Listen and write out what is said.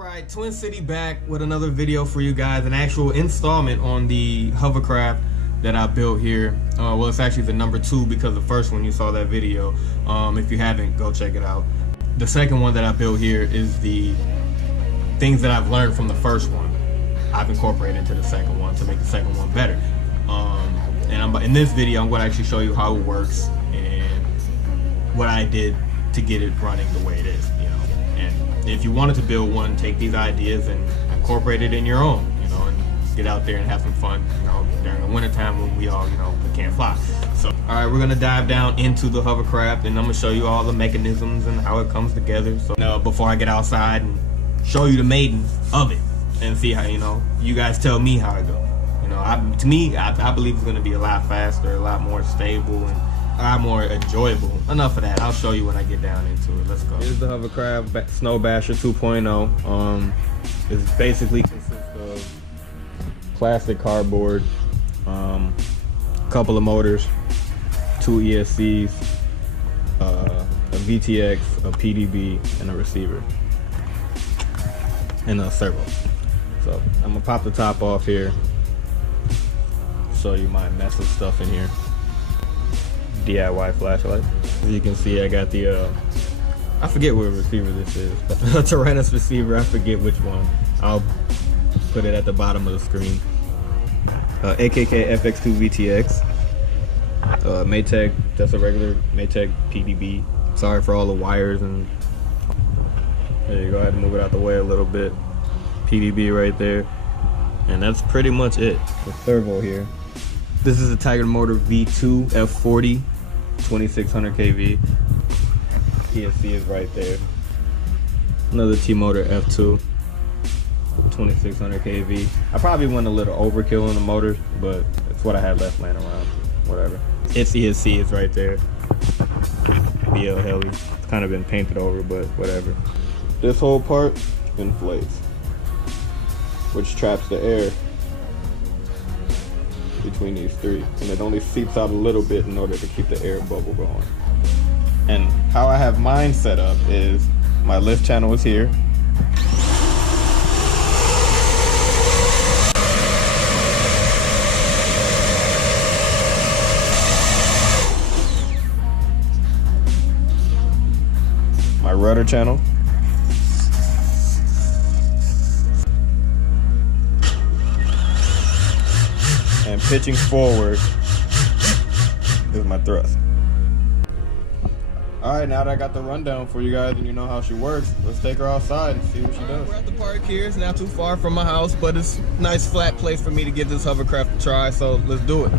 Alright, Twin City back with another video for you guys, an actual installment on the hovercraft that I built here. Well, it's actually the number 2 because the first one you saw that video. If you haven't, go check it out. The second one that I built here is the things that I've learned from the first one. I've incorporated into the second one to make the second one better. And in this video, I'm going to actually show you how it works and what I did to get it running the way it is, you know. And if you wanted to build one, take these ideas and incorporate it in your own, you know, and get out there and have some fun, you know, during the wintertime when we all, you know, we can't fly. So, all right, we're going to dive down into the hovercraft and I'm going to show you all the mechanisms and how it comes together. So, before I get outside and show you the Maiden of it and see how, you know, you guys tell me how it goes. You know, to me, I believe it's going to be a lot faster, a lot more stable, and a lot more enjoyable. Enough of that. I'll show you when I get down into it. Let's go. Here's the hovercraft Snow Basher 2.0. It basically consists of plastic cardboard, a couple of motors, 2 ESCs, a VTX, a PDB, and a receiver, and a servo. So I'm gonna pop the top off here, show you my mess of stuff in here. DIY flashlight. As you can see, I got the I forget what receiver this is, a Tyrannus receiver. I forget which one. I'll put it at the bottom of the screen. AKK FX2 VTX, Maytag, that's a regular Maytag PDB. Sorry for all the wires, and there you go. I had to move it out the way a little bit. PDB right there, and that's pretty much it. The servo here. This is a Tiger Motor V2 F40, 2600 kV. ESC is right there. Another T-Motor F2, 2600 kV. I probably went a little overkill on the motors, but it's what I had left laying around. Whatever. Its ESC is right there. BL Heli. It's kind of been painted over, but whatever. This whole part inflates, which traps the air between these three, and it only seeps out a little bit in order to keep the air bubble going. And how I have mine set up is my lift channel is here. My rudder channel. And pitching forward is my thrust. Alright, now that I got the rundown for you guys and you know how she works, let's take her outside and see what she does. We're at the park here. It's not too far from my house, but it's a nice flat place for me to give this hovercraft a try, so let's do it.